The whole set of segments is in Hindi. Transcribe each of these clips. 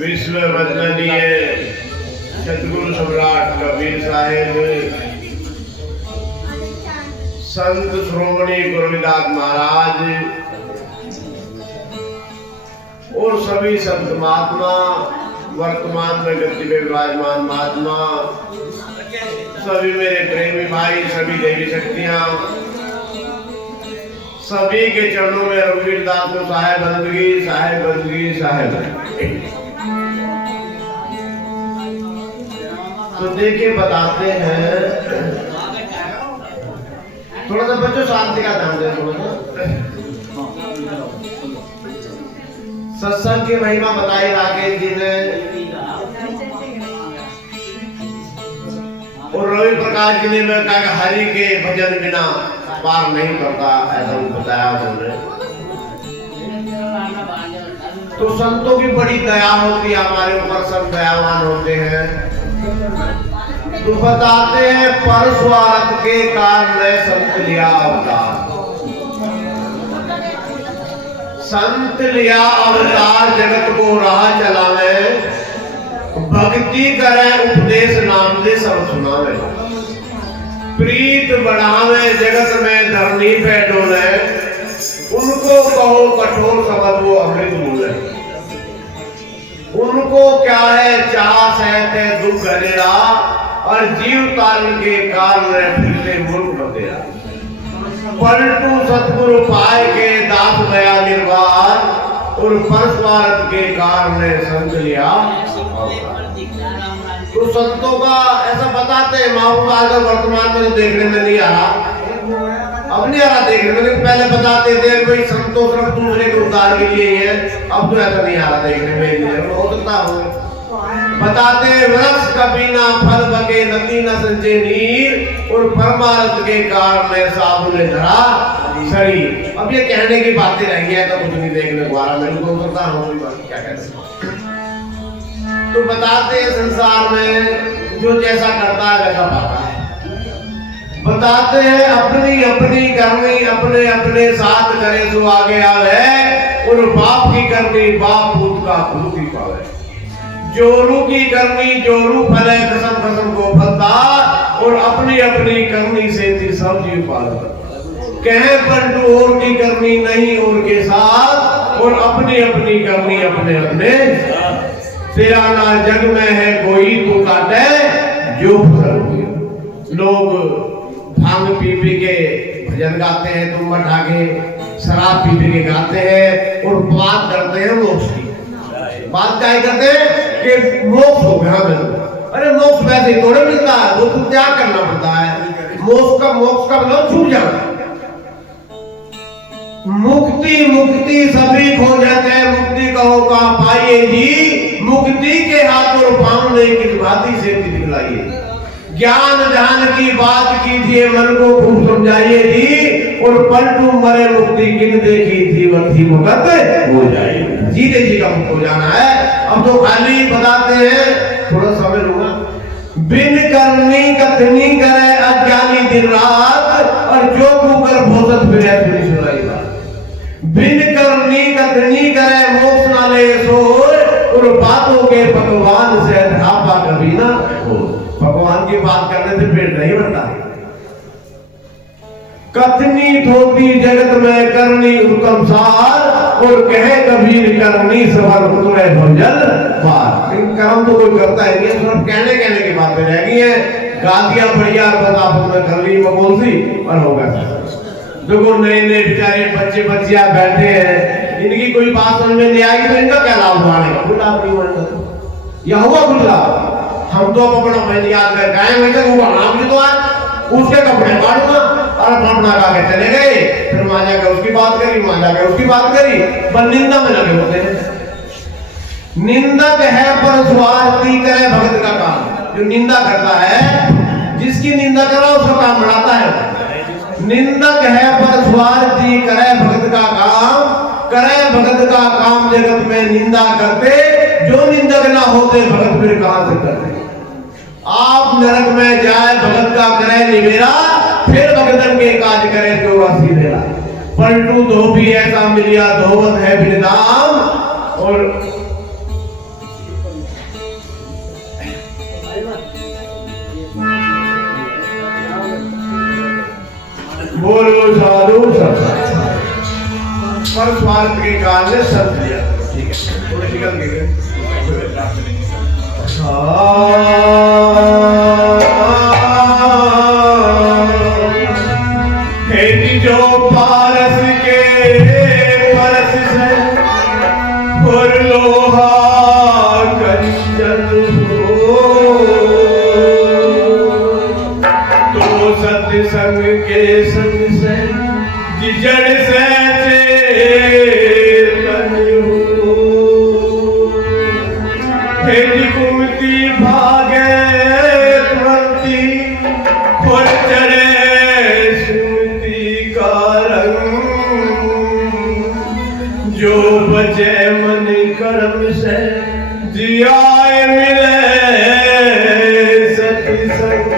विश्व वंदनीय सतगुरु सम्राट कबीर साहेब, संत श्रोमणी गुरुदास महाराज और सभी संत महात्मा, वर्तमान में गति में विराजमान महात्मा, सभी मेरे प्रेमी भाई, सभी देवी शक्तियां, सभी के चरणों में रघुवीर दास को साहेब बंदगी, साहेब बंदगी, साहेब। तो देखिए बताते हैं, थोड़ा सा बच्चों शांति का ध्यान दें। थोड़ा सा सत्संग की महिमा बताई राकेश जी ने और रवि प्रकाश जी ने कहा कि हरि के भजन बिना पार नहीं करता, ऐसा बताया उन्होंने। तो संतों की बड़ी दया होती है हमारे ऊपर, सब दयावान होते हैं। तो बताते हैं पर स्वार्थ के कारण संत लिया अवतार, संत लिया अवतार जगत को राह चलावे, भक्ति करे उपदेश नाम दे सब सुनावे, प्रीत बढ़ावे जगत में धरनी पे डोले, उनको कहो कठोर शब्द वो अमृत बोले, उनको क्या है चाह सहते दुख गरेरा, और जीव तारण के कारण फिरते मूर्ख बतेरा, पलटू सतगुरु पाए के दास गया निर्वाण, और परस्वार्थ के कारण संत लिया। तो संतों का ऐसा बताते हैं, महबूब आजकल वर्तमान में देखने में नहीं आ रहा, अब नहीं आ रहा देखने में, लेकिन पहले बताते थे भाई संतों सिर्फ दूसरे के उद्धार के लिए ही है, अब तो ऐसा नहीं आ रहा देखने में, हो सकता हो। बताते वृक्ष कभी ना फल बके, नदी न संचे नीर, और परमार्थ के कारण साबुन धरा शरीर। अब ये कहने की बातें रह गई है, तो कुछ नहीं देखने को आ रहा, मैं तो करता हूँ क्या कहते हैं। तो बताते संसार में जो जैसा करता है वैसा पाता है। बताते हैं अपनी अपनी करनी अपने अपने साथ करे जो आगे आवे, और बाप की करनी बाप पूत का पूत ही पावे, जोरू की करनी जोरू फले कसम कसम को फलता, और अपनी अपनी करनी से थी सब जीव पालता, कहे पंटू और की करनी नहीं और के साथ, और अपनी अपनी करनी अपने अपने, तेरा ना जग में है कोई तू काटे जो फसल हुई। लोग भांग पी पी के भजन गाते हैं, तुम मठा के शराब पी पी के गाते हैं, और बात करते हैं मोक्ष की। बात क्या करते हैं कि मोक्ष हो गया हमें। अरे मोक्ष वैसे ही थोड़े मिलता है, वो तो त्याग करना पड़ता है। मोक्ष का मतलब छूट जाना। मुक्ति मुक्ति सभी खो जाते हैं, मुक्ति कहो का पाइए जी, मुक्ति के हाथ और पांव ने किस भांति से दिखलाइए, ज्ञान ध्यान की बात कीजिए मन को खूब समझाइए जी, और पलटू मरे मुक्ति किन देखी थी वही मुक्त हो जाए। जीते जी का मुक्त हो जाना है। अब तो खाली बताते हैं, थोड़ा समय लूंगा, बिन करनी कथनी करे अज्ञानी दिन रात, और जो कुकर भोसत फिरे सुनी सुनाई बात, बिन करनी कथनी करे मोक्ष ना ले सोए, और बातों के भगवान से ढापा कभी ना हो। भगवान की बात करने से पेट नहीं भरता। कथनी थोपी जगत में करनी उत्तम सार, और कहे कबीर करनी सवर तुम्हें भंजल मार। इन कर्म तो कोई करता है नहीं, सिर्फ कहने कहने की बातें रह गई हैं। गादियां बढ़िया बतापन में कर ली मकोल सी और हो गया। देखो नए नए बेचारे बच्चे बच्चियां बैठे हैं, इनकी कोई बात समझ में नहीं आएगी तो इनका क्या लाभ हुआ? कोई लाभ नहीं हुआ, या हुआ कुछ लाभ? हम तो अपना मैं याद कर गाय वैसे वो नाम भी तो आज उसके कपड़े काटूंगा और अपना गा के चले गए, फिर मां जाके उसकी बात करी, मां जाके उसकी बात करी, बस निंदा में लगे होते हैं। निंदक है पर स्वार्थी करे भगत का काम। जो निंदा करता है, जिसकी निंदा करो उसका काम बढ़ाता है। निंदक है पर स्वार्थी करे भगत का काम, करे भगत का काम जगत में निंदा करते, होते भगत फिर कहां से करते। आप नरक में जाए भगत का करे निवेरा, फिर भगतन के काज करे 84 मेरा। पलटू धोबी ऐसा मिलिया धोवत है बिरदाम। और बोलो साधु सब पर स्वार्थ के काल ने सब दिया। ठीक है थोड़े निकल गए। जो पारस के परस से और लोहा कंचन हो, तो सत्संग के संग से जिजड़ से चेतन हो। हे कुमती भागे तुरंती और चढ़े जो बचे मन कर्म से जियाए मिले सत्संग।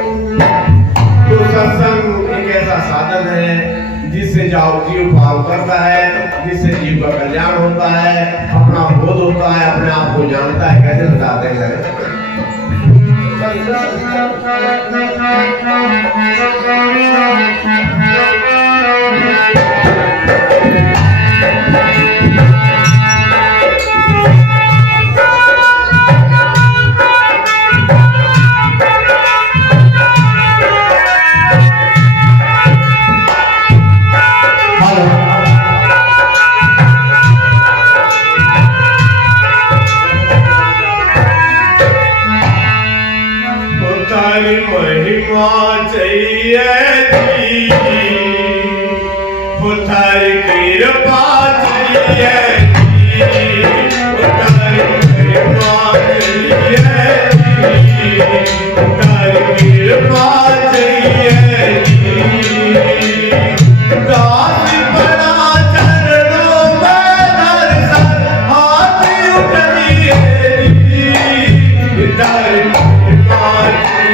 तो सत्संग एक ऐसा साधन है जिससे जीव भाव करता है, जिससे जीव का कल्याण होता है, अपना बोध होता है, अपने आप को जानता है। कैसे बताते हैं महिमा चाहिए जी, थारी कृपा चाहिए जी, थारी महिमा चाहिए जी, थारी कृपा चाहिए जी। दास बड़ा चरणों में दर्शन हाथ उठिए जी, थारी कृपा चाहिए।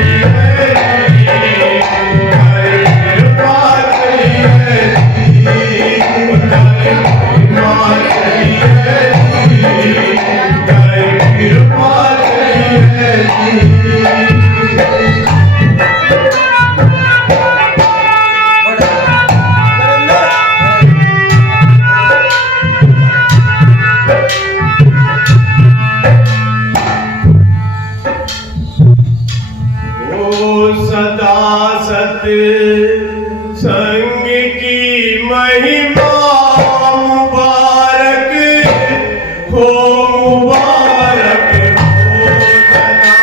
संग की महिमा मुबारक हो, मुबारक हो सदा।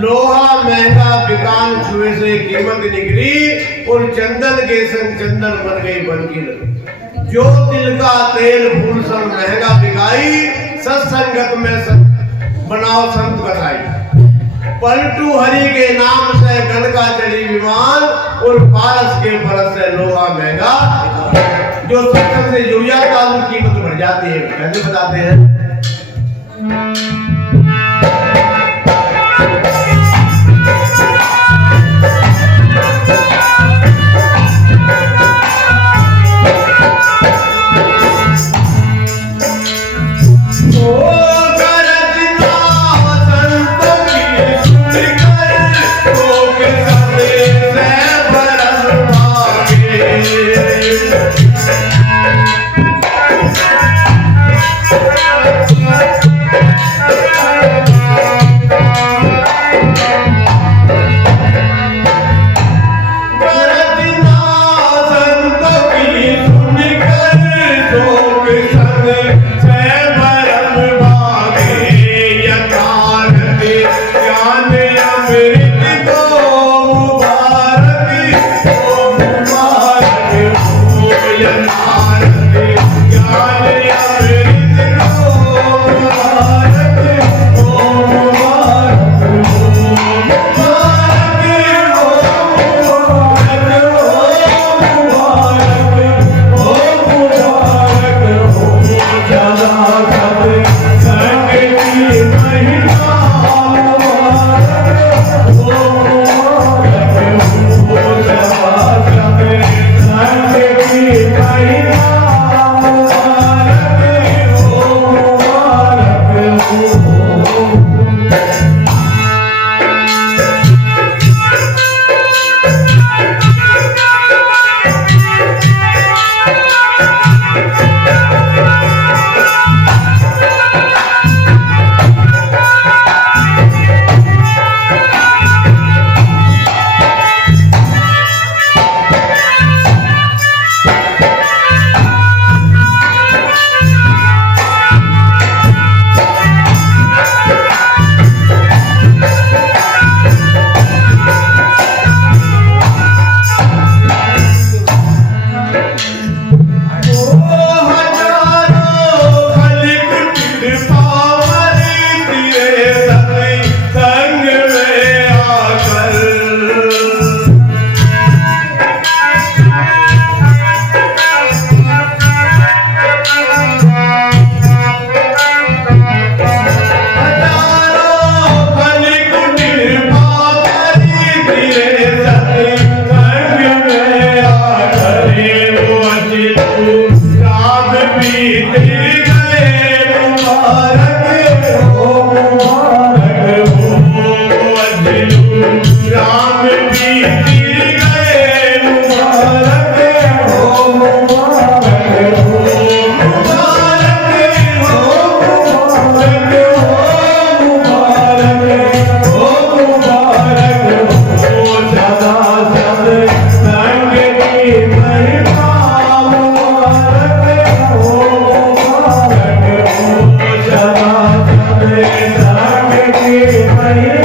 लोहा महंगा बिकान छुए से कीमत निकली और चंदन के संग चंदन बन गई बनकी लगी। जो तिल का तेल फूल संग महंगा बिकाई, सत्संगत में बनाओ संत कसाई। पलटू हरि के नाम से गण का चली विमान और पारस के फरस से लोहा महंगा। जो सत्संग से जुड़ जाता है उनकी कीमत बढ़ जाती है। कैसे बताते हैं? Hare